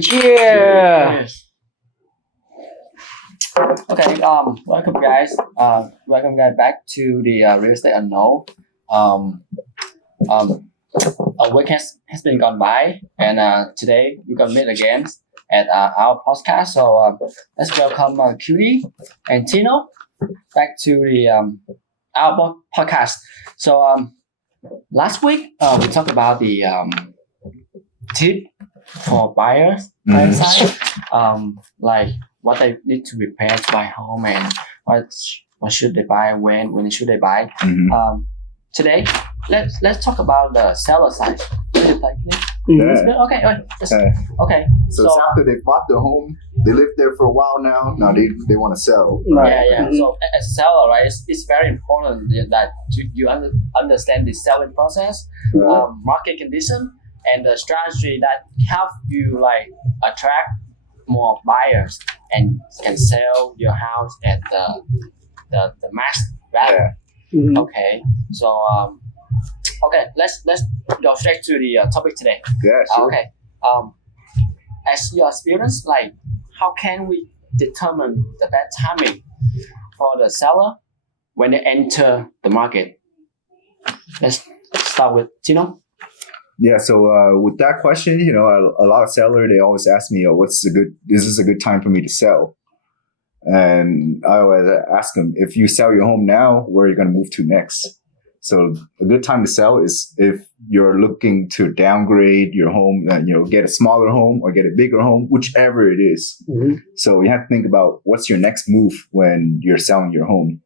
Cheers. Okay, welcome guys. Welcome guys back to the Real Estate Unknown. A week has been gone by, and today we're gonna meet again at our podcast. So let's welcome Cutie and Tino back to the our podcast. So last week we talked about the tip for buyers side, like what they need to prepare to buy home and what should they buy, when should they buy. Today let's talk about the seller side. Okay, okay. So it's after they bought the home, they lived there for a while now. Now they want to sell. Yeah. So as a seller, right, it's very important that you understand the selling process, market condition, and the strategy that help you like attract more buyers and can sell your house at the max value. Okay, so okay, let's go straight to the topic today. Yeah, sure. Okay, as your experience, like how can we determine the best timing for the seller when they enter the market? Let's start with Tino. Yeah, so with that question, a lot of sellers, they always ask me, is this a good time for me to sell? And I always ask them, if you sell your home now, where are you going to move to next? So a good time to sell is if you're looking to downgrade your home, get a smaller home or get a bigger home, whichever it is. So you have to think about what's your next move when you're selling your home,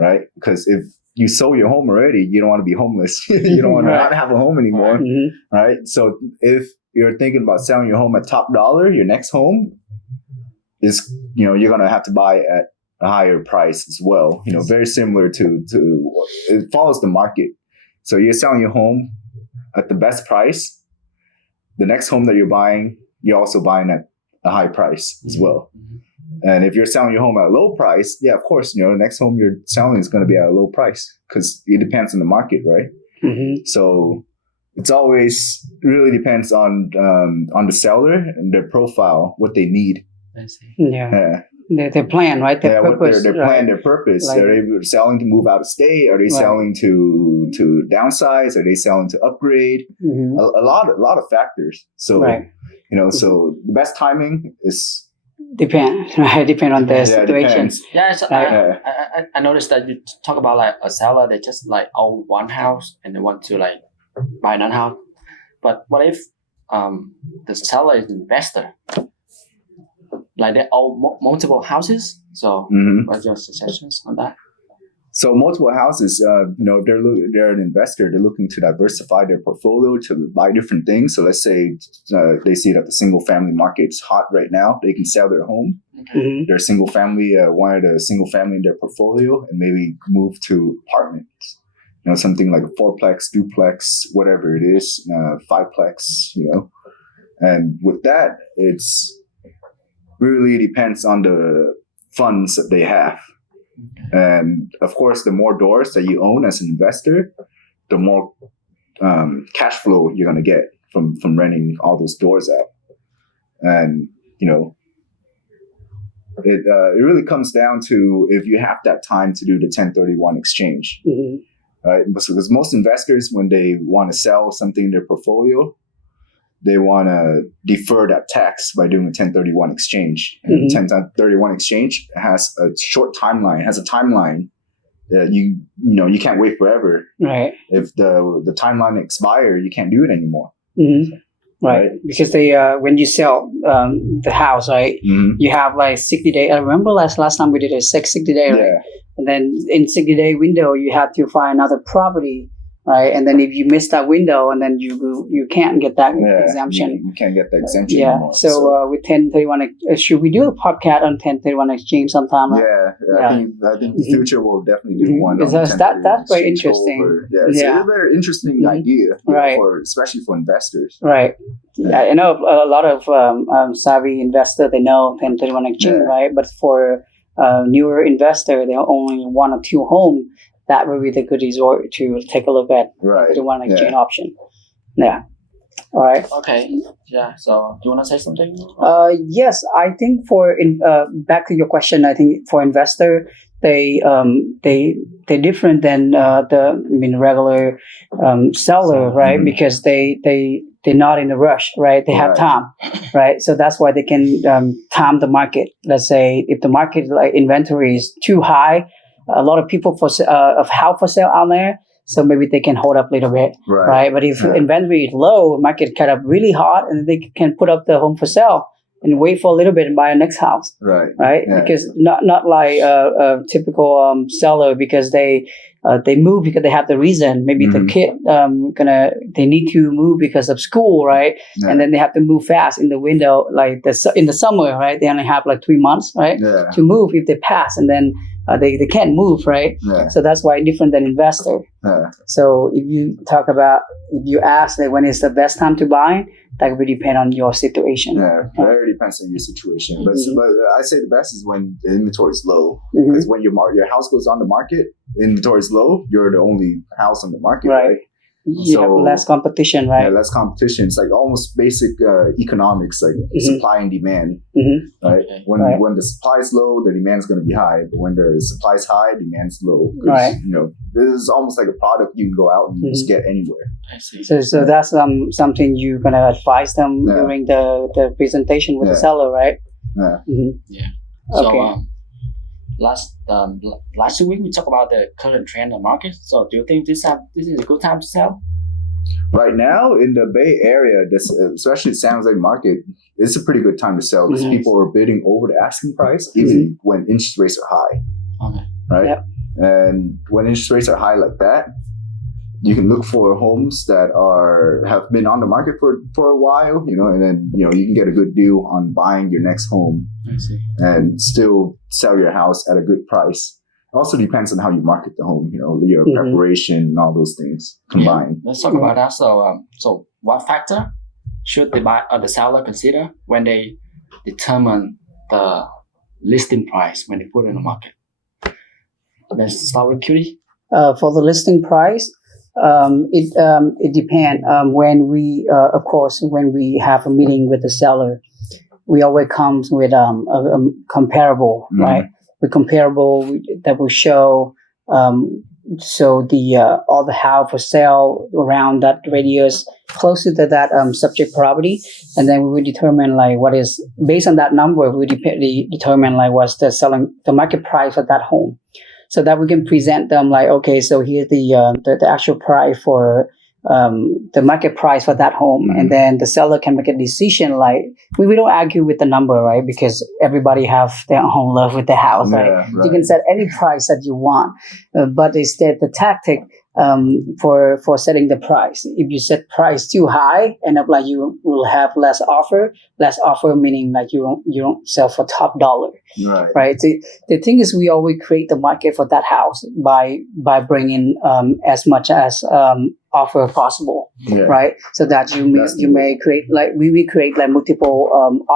right? Because if you sold your home already, you don't want to be homeless. You don't want to not have a home anymore, right? So if you're thinking about selling your home at top dollar, your next home is, you're going to have to buy at a higher price as well. Very similar to it follows the market. So you're selling your home at the best price. The next home that you're buying, you're also buying at a high price as well. And if you're selling your home at a low price, yeah, of course, the next home you're selling is going to be at a low price because it depends on the market, right? So it's always really depends on the seller and their profile, what they need. I see. Yeah. Their plan, right? Their purpose. Their plan, their purpose. Like, are they selling to move out of state? Are they selling to downsize? Are they selling to upgrade? A lot of factors. So so the best timing is depend on the situation. I noticed that you talk about like a seller they just like own one house and they want to like buy another house. But what if the seller is an investor? Like they own multiple houses. So what's your suggestions on that? So multiple houses, they're an investor. They're looking to diversify their portfolio to buy different things. So let's say they see that the single family market's hot right now. They can sell their home. They're single family, wanted a single family in their portfolio and maybe move to apartments. Something like a fourplex, duplex, whatever it is, fiveplex, And with that, it's really depends on the funds that they have. And of course, the more doors that you own as an investor, the more cash flow you're going to get from renting all those doors out. And, it really comes down to if you have that time to do the 1031 exchange. Right? Because most investors, when they want to sell something in their portfolio, they want to defer that tax by doing a 1031 exchange. And 1031 exchange has a short timeline, has a timeline that you can't wait forever. Right. If the timeline expires, you can't do it anymore. Right. Because they when you sell the house, right, you have like 60 days. I remember last time we did a 60 day, right? Yeah. And then in 60-day window, you have to find another property. Right, and then if you miss that window, and then you can't get that exemption. You can't get the exemption. Yeah. Anymore, so with 1031, should we do a podcast on 1031 exchange sometime? I think the future will definitely do one. Because that's very interesting. It's a very interesting idea, especially for investors. Right. I know a lot of savvy investors, they know 1031 exchange, right? But for newer investor, they only one or two homes. That would be the good resort to take a look at the one exchange option. Yeah. All right. Okay. Yeah. So you wanna say something? Yes, I think back to your question, I think for investor, they're different than regular seller, right? Mhm. Because they're not in a rush, right? They have Right. time, right? So that's why they can time the market. Let's say if the market like inventory is too high, a lot of people of house for sale out there, so maybe they can hold up a little bit, right? But if Yeah. inventory is low, market cut up really hot, and they can put up the home for sale and wait for a little bit and buy a next house, Right. right? Yeah. Because not like a typical seller, because they move because they have the reason. Maybe the Mhm. kid they need to move because of school, right? Yeah. And then they have to move fast in the window, like in the summer, right? They only have like 3 months, right, Yeah. to move if they pass, and then they can't move, right? Yeah. So that's why different than investor. Yeah. So if you ask that when is the best time to buy, that will depend on your situation. Yeah, very depends on your situation. But Mhm. but I say the best is when the inventory is low. Mhm. Because when your house goes on the market, inventory is low. You're the only house on the market, Right. right? You have So- less competition, Yeah, right? less competition. It's like almost basic economics, like supply and demand, Mhm. right? Okay. Right. When the supply is low, the demand is going to be high. But when the supply is high, demand is low. 'Cause, Right. this is almost like a product you can go out and you just get anywhere. I see. So that's something you're gonna advise them Yeah. during the presentation with the Yeah. seller, right? Yeah. Mhm. So Okay. last week we talked about the current trend of the market. So do you think this is a good time to sell? Right now in the Bay Area, especially San Jose market, it's a pretty good time to sell because Mhm. people are bidding over the asking price, even when interest rates are high, Okay. right? Yep. And when interest rates are high like that, you can look for homes that have been on the market for a while, and then you can get a good deal on buying your next home I see. and still sell your house at a good price. It also depends on how you market the home, your Mhm. preparation and all those things combined. Let's talk about that. So what factor should the seller consider when they determine the listing price when they put it in the market? Let's start with Cutie. For the listing price, it depends. Of course, when we have a meeting with the seller, we always comes with a comparable, Mhm. right? The comparable that will show all the house for sale around that radius closer to that subject property, and then we will determine like what is based on that number. We determine like what's the market price for that home, so that we can present them like, okay, so here's the actual price for the market price for that home, Mhm. and then the seller can make a decision. Like we don't argue with the number, right? Because everybody have their own love with the house, right? Yeah, You can set any price that you want, but instead the tactic for setting the price. If you set price too high, end up like you will have less offer. Less offer meaning like you don't sell for top dollar, Right. right? The thing is, we always create the market for that house by bringing as much as offer possible, Yeah. right? So that That's the you may create like we create like multiple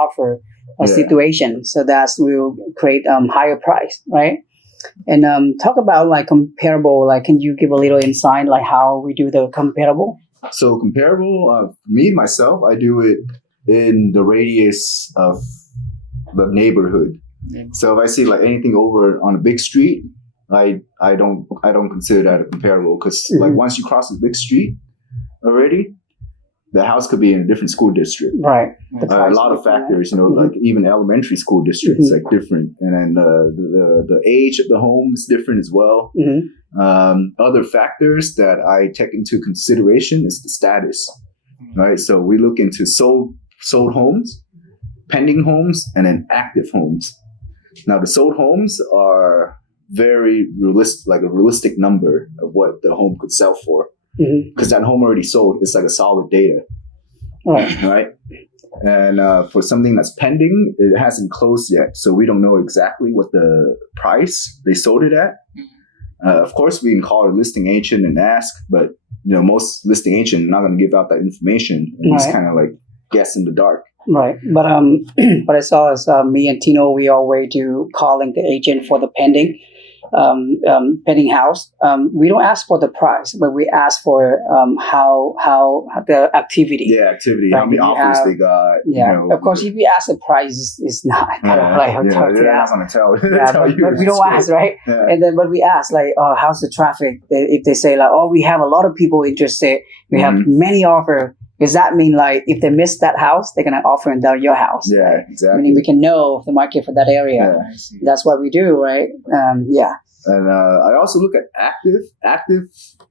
offer Yeah. situation, so that will create higher price, right? And talk about like comparable. Like, can you give a little insight like how we do the comparable? So comparable, me myself, I do it in the radius of the neighborhood. Yeah. So if I see like anything over on a big street, I don't consider that a comparable because like once you cross the big street already, the house could be in a different school district. Right. The A price lot of different, right? factors, Mhm. like even elementary school districts, Mhm. like different, and then the age of the home is different as well. Mhm. Other factors that I take into consideration is the status, right? So we look into sold homes, pending homes, and then active homes. Now the sold homes are very realistic, like a realistic number of what the home could sell for, Mhm. because that home already sold. It's like a solid data, Right. right? And for something that's pending, it hasn't closed yet, so we don't know exactly what the price they sold it at. Of course, we can call a listing agent and ask, but most listing agent are not going to give out that information, and just Right. kind of like guess in the dark. Right, but what I saw is me and Tino, we always do calling the agent for the pending, pending house, we don't ask for the price, but we ask for how the activity. Yeah, activity. Right, How many you offers have- they got? Yeah, You know, of course, if you ask the price, it's not kind of like yeah, hard to they're not ask. gonna tell. Yeah, tell you. but we don't ask, right? Yeah. And then, but we ask like, oh, how's the traffic? If they say like, oh, we have a lot of people interested, we have Mhm. many offer. Does that mean like if they miss that house, they're gonna offer and down your house? Yeah, right? exactly. Meaning we can know the market for that area. Yeah. I see. That's what we do, right? Yeah. And I also look at active. Active,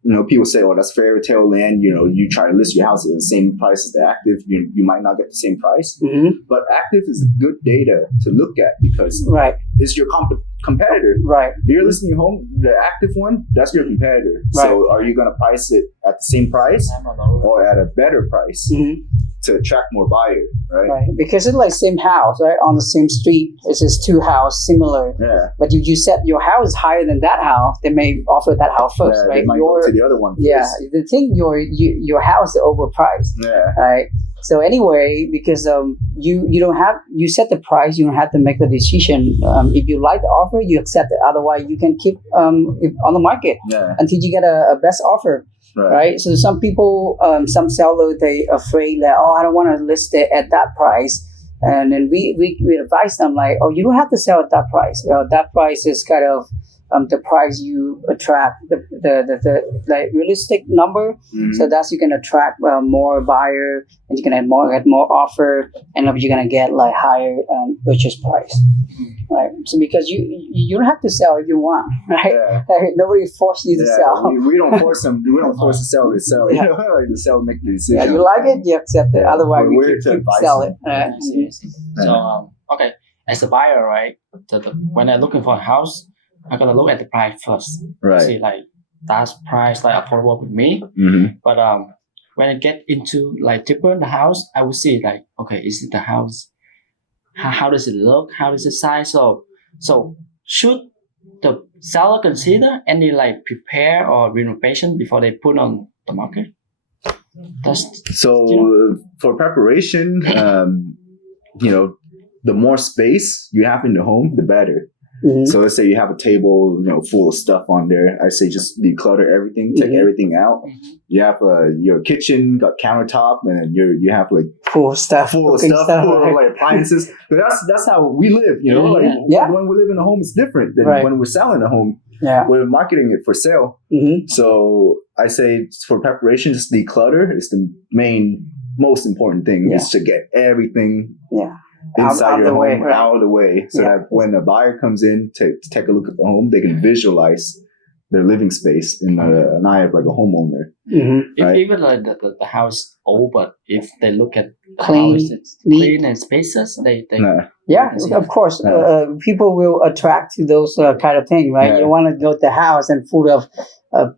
you know, people say, "Oh, that's fairy tale land." You know, you try to list your house at the same price as the active, you might not get the same price. Hmm. But active is good data to look at because Right. it's your competitor. Right. If you're listing your home, the active one, that's your competitor. So are you going to price it at the same price or at a better price Hmm. to attract more buyers, right? Right. Because it's like same house, right? On the same street, it's just two house similar. Yeah. But if you set your house higher than that house, they may offer that house first, Yeah, right? they might go to the other one first. Yeah, the thing your house is overpriced, Yeah. right? So anyway, because you don't have you set the price, you don't have to make the decision. If you like the offer, you accept it. Otherwise, you can keep on the market Yeah. until you get a best offer, right? So some people, some sellers, they afraid that I don't want to list it at that price. And then we advise them like, oh, you don't have to sell at that price. That price is kind of the price you attract the like realistic number. Mhm. So that's you can attract more buyer and you can get more offer and you're gonna get like higher purchase price, right? So because you don't have to sell if you want, right? Yeah. Nobody forced you to sell. We don't force them. We don't force the seller to sell. Yeah. You know, like the seller make the Yeah, decision. you like it, you accept it. Yeah, Otherwise, we're we to keep advise sell them. it. Right? I see, I see. So okay, as a buyer, right? When I'm looking for a house, I'm gonna look at the price first. Right. See like that's price like affordable with me. Mm-hmm. But when I get into like deeper in the house, I will see like okay, is it the house? How does it look? How does it size? So should the seller consider any like prepare or renovation before they put on the market? That's So for preparation, you know, the more space you have in the home, the better. Mhm. So let's say you have a table, you know, full of stuff on there. I say just declutter everything, take Mhm. everything out. You have your kitchen, got countertop, and you have like Full stuff, full of cooking stuff, full of right? like appliances. But that's how we live, you know. Like Yeah. when we live in a home, it's different than Right. when we're selling a home. Yeah. We're marketing it for sale. Hmm. So I say for preparation, just declutter is the most important thing. Yeah. Is to get everything Yeah. inside Out of your the home way, right. out of the way, so Yeah. that when a buyer comes in to take a look at the home, they can visualize their living space in an eye of like a homeowner. Hmm. if Right. even like the house old, but if they look at the Clean, house, it's neat. clean and spaces, they Nah. Yeah, I see. of course. Yeah. People will attract to those kind of thing, right? Yeah. You want to go to the house and full of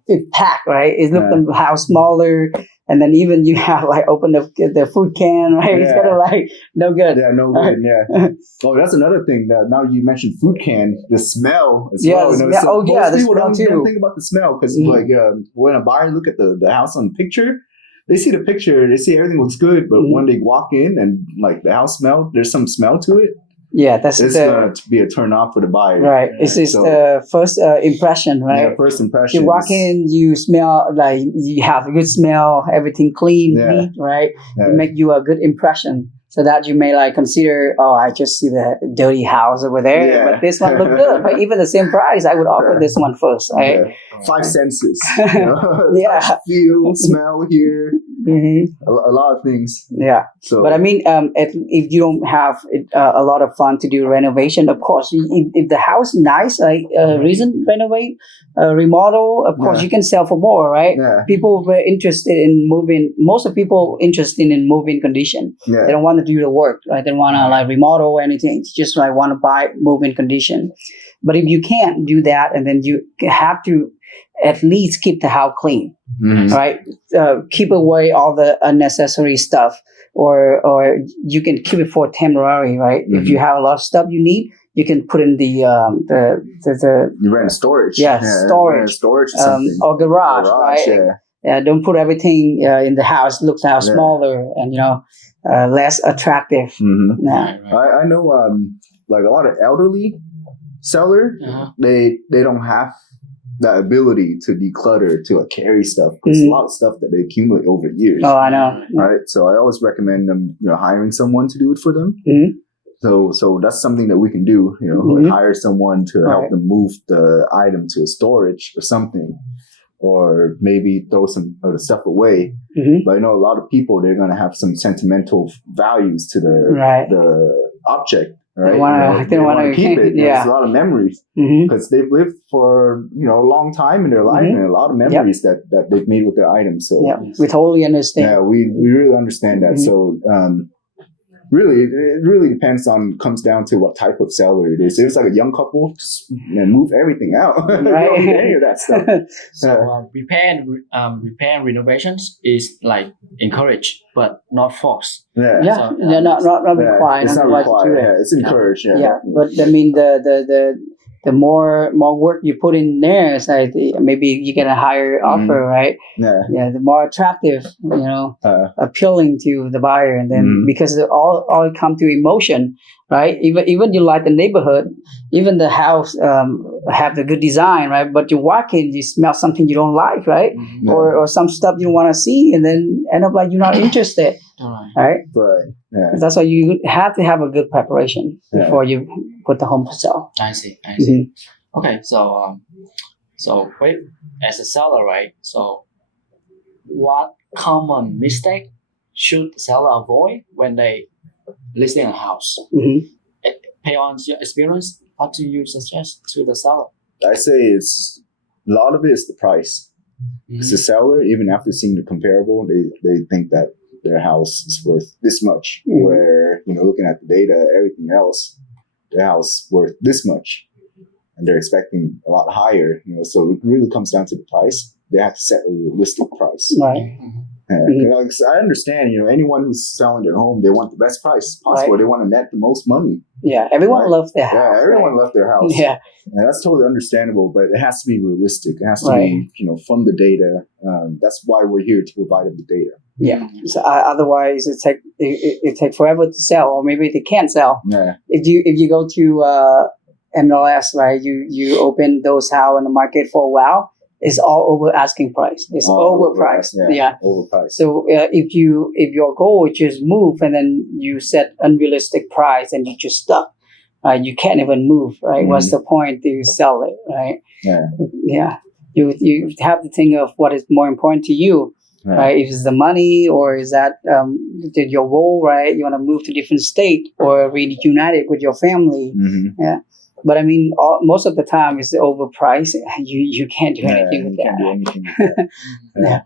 it packed, right? It look Yeah. the house smaller, and then even you have like open the food can, right? It's Yeah. kind of like no good. Yeah, no good. Yeah. Oh, that's another thing. That now you mentioned food can, the smell as Yeah, well. the You know, smell. so Oh, yeah, most the people smell don't too. think about the smell because Mhm. like when a buyer look at the house on the picture, they see the picture, they see everything looks good, but Mhm. when they walk in and like the house smell, there's some smell to it. Yeah, that's It's the gonna be a turn off for the buyer. right. It's So- the first impression, right? Yeah, first impression. You walk in, you smell like you have a good smell, everything clean, Yeah. neat, right? Yeah. It make you a good impression. So that you may like consider, oh, I just see the dirty house over there, Yeah. but this one look good. But even the same price, I would offer Yeah. this one first, right? Yeah. Five senses. You know? Yeah. Feel, smell, hear, Hmm. a lot of things. Yeah. So, But I mean, if you don't have a lot of fun to do renovation, of course, if the house is nice, like recent renovate, remodel, of course, Yeah. you can sell for more, right? yeah, People were interested in moving. Most of people interested in moving condition. They yeah, don't want to do the work, right? They don't want to like remodel or anything. It's just like want to buy, move in condition. But if you can't do that, and then you have to at least keep the house clean, Mhm. right? Keep away all the unnecessary stuff, or you can keep it for temporary, right? If you have a lot of stuff you need, you can put in the You rent a storage. Yeah, storage. Rent a storage or something. or garage, right? Yeah. Don't put everything in the house. Looks now Yeah. smaller and less attractive. hmm Yeah. right, right. I know like a lot of elderly, seller, Uh-huh. they don't have that ability to declutter, to carry stuff. There's a lot of stuff that they accumulate over years. Oh, I know. Right. So I always recommend them, hiring someone to do it for them. Mhm. So that's something that we can do, Mhm. hire someone to help Right. them move the item to storage or something, or maybe throw some of the stuff away. Mhm. But I know a lot of people, they're going to have some sentimental values to Right. the object, right? They wanna wanna keep it. yeah. There's a lot of memories Mhm. because they've lived for, a long time in their life, Mhm. and a lot of memories that they've made with their items. So Yeah, we totally understand. yeah, we really understand that. Mhm. So really, it really comes down to what type of seller it is. If it's like a young couple, just move everything out. You don't need any of that stuff. So repair and renovations is like encouraged but not forced. Yeah. Yeah, So, they're not Yeah, required. it's not otherwise to do required. it. Yeah, it's encouraged. Yeah, Yeah, definitely. but I mean the more work you put in there, it's like maybe you get a higher offer, right? Yeah. Yeah, the more attractive, appealing to the buyer, and then Mhm. because it all come to emotion, right? Even you like the neighborhood, even the house have the good design, right? But you walk in, you smell something you don't like, right? Mhm. Yeah. Or some stuff you want to see, and then end up like you're not interested, Alright. right? Right. Yeah. That's why you have to have a good preparation Yeah. before you put the home for sale. I see. I see. Mhm. Okay, so wait, as a seller, right? So, what common mistake should the seller avoid when they listing a house? Mhm. Pay on your experience. What do you suggest to the seller? I say it's a lot of it is the price. Because the seller, even after seeing the comparable, they think that their house is worth this much. Mhm. Where, looking at the data, everything else, their house is worth this much. And they're expecting a lot higher. So it really comes down to the price. They have to set a realistic price. Right. Mhm. Yeah, 'cause I understand, anyone who's selling their home, they want the best price possible. Right. They want to net the most money. Yeah. Everyone Right. loves their house. Yeah, everyone right? left their house. Yeah. And that's totally understandable, but it has to be realistic. It has to Right. be, from the data. That's why we're here to provide them the data. Yeah. So otherwise, it take forever to sell, or maybe they can't sell. Yeah, If you go to MLS, right? You open those house in the market for a while. It's all over asking price. It's overpriced. Yeah. overpriced. So if your goal is just move, and then you set unrealistic price, and you just stuck, you can't even move, right? Mhm. What's the point to sell it, right? Yeah, Yeah, you have to think of what is more important to you, yeah. right? If it's the money, or is that your goal, right? You want to move to different state, or reunite with your family. Mm-hmm. But I mean, most of the time it's overpriced. You can't do anything with you can't that. do anything with that. Yeah.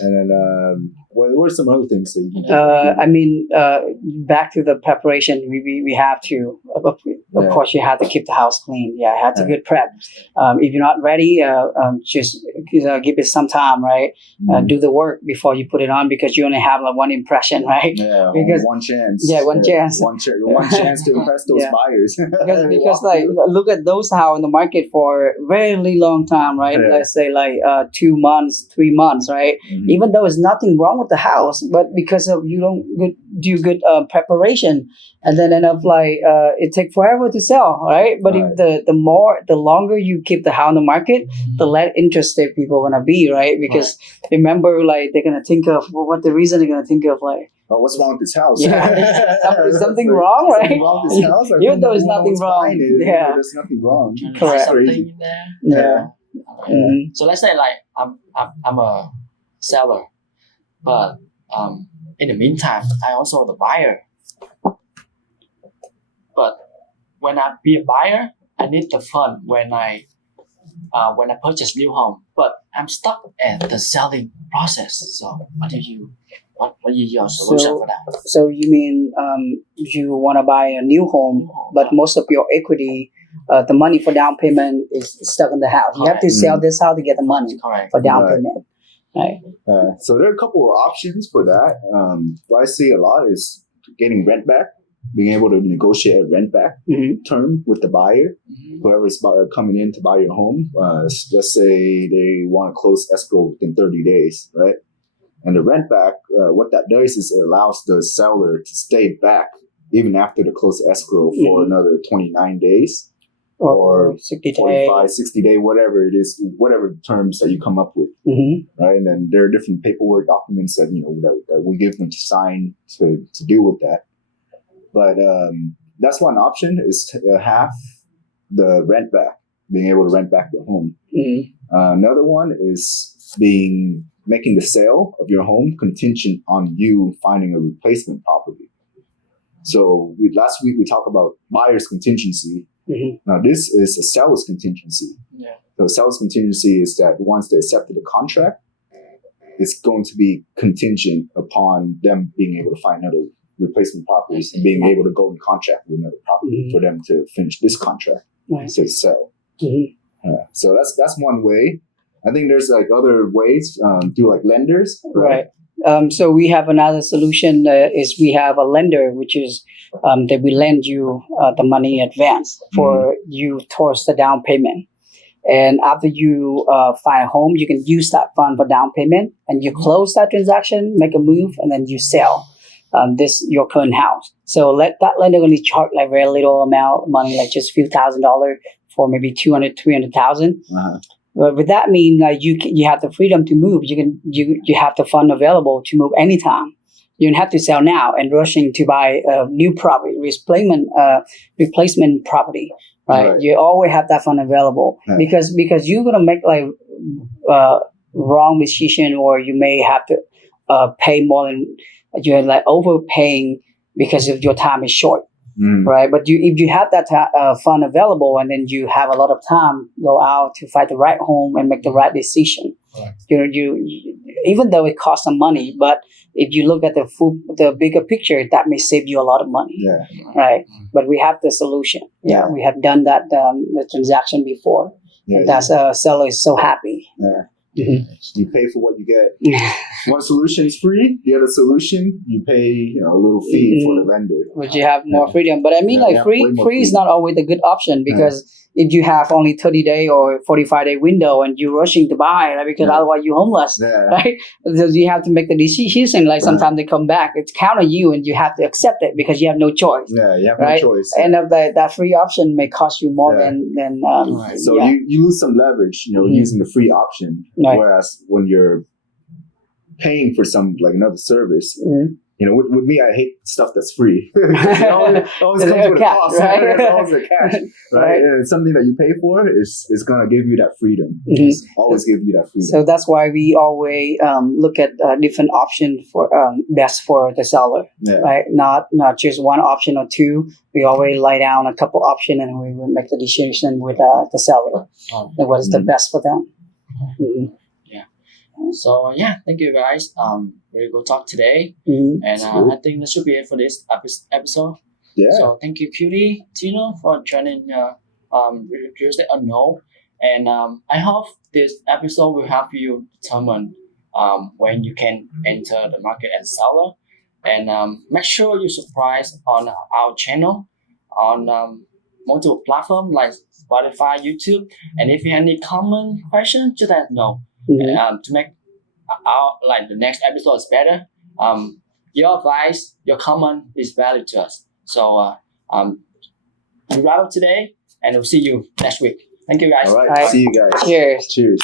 And then, what are some other things that you can do? I mean, back to the preparation, we have to, of course, you have to keep the house clean. Yeah, have to Yeah. good prep. If you're not ready, just give it some time, right? Do the work before you put it on, because you only have like one impression, right? Yeah, because- only one chance. Yeah, one chance. One chance to impress those Yeah. buyers. Because like look at those house in the market for a very long time, right? Yeah. Let's say like 2 months, 3 months, right? Mhm. Even though there's nothing wrong with the house, but because of you don't do good preparation, and then end up like it take forever to sell, right? But if the longer you keep the house in the market, the less interested people are gonna be, right? Because remember, like they're gonna think of what the reason they're gonna think of, like what's wrong with this house? Yeah, is something Like, wrong, right? Something wrong with this house? Even though there's nothing wrong. Yeah. There's nothing wrong. Can you Correct. add something in there? Yeah. Mhm. So let's say like I'm a seller, but in the meantime I also the buyer. But when I be a buyer, I need the fund when I purchase new home. But I'm stuck at the selling process. So what is your solution So- for that? So you mean you want to buy a new home, but most of your equity, the money for down payment is stuck in the house. You have to sell this house to get the money Correct. for down Right. payment, right? So there are a couple of options for that. What I see a lot is getting rent back, being able to negotiate a rent back Mm-hmm. term with the buyer. Mhm. Whoever's coming in to buy your home, let's say they want to close escrow within 30 days, right? And the rent back, what that does is it allows the seller to stay back even after the close escrow for Mhm. another 29 days. or 60 day. 45, 60 day, whatever it is, whatever terms that you come up with, right? And then there are different paperwork documents that, that we give them to sign to deal with that. But that's one option, is to have the rent back, being able to rent back the home. Another one is making the sale of your home contingent on you finding a replacement property. So last week we talked about buyer's contingency. Now this is a seller's contingency. Yeah. So seller's contingency is that once they accepted the contract, it's going to be contingent upon them being able to find another replacement properties and being able to go in contract with another property for them to finish this contract to sell. So that's one way. I think there's like other ways through like lenders. Right. So we have another solution is we have a lender, which is that we lend you the money in advance for you towards the down payment. And after you find a home, you can use that fund for down payment, and you close that transaction, make a move, and then you sell your current house. So that lender only charge like very little amount of money, like just a few $1,000s for maybe 200, 300,000. But with that mean you have the freedom to move. You have the fund available to move anytime. You don't have to sell now and rushing to buy a new property, replacement property, right? You always have that fund available because you're gonna make like wrong decision, or you may have to pay more than you're like overpaying because of your time is short. Right, but if you have that fund available, and then you have a lot of time, go out to find the right home and make the right decision. You even though it costs some money, but if you look at the bigger picture, that may save you a lot of money. Right. But we have the solution. We have done that the transaction before. That's seller is so happy. You pay for what you get. One solution is free. The other solution, you pay a little fee for the vendor. But you have more freedom. But I mean, like free is not always a good option, because if you have only 30-day or 45-day window and you're rushing to buy, right, because otherwise you're homeless, right? So you have to make the decision. Like sometimes they come back, it's count on you, and you have to accept it because you have no choice. You have right? no choice. And that free option may cost you more than. So you lose some leverage, using the free option. Whereas when you're paying for some like another service. With me, I hate stuff that's free. It always comes with a cost. Right? It's always a cash, right? And it's something that you pay for is gonna give you that freedom. Always give you that freedom. So that's why we always look at different options for best for the seller, right? Not just one option or two. We always lay down a couple options, and we will make the decision with the seller and what is the best for them. So thank you guys. Very good talk today, and I think that should be it for this episode. So thank you, Cutie, Tino, for joining Real Estate Unknown, and I hope this episode will help you determine when you can enter the market as a seller, and make sure you subscribe on our channel on multiple platforms like Spotify, YouTube, and if you have any comment question, just let us know. To make the next episode is better. Your advice, your comment is valued to us. So we wrap up today, and we'll see you next week. Thank you guys. All right. See you guys. Cheers. Cheers.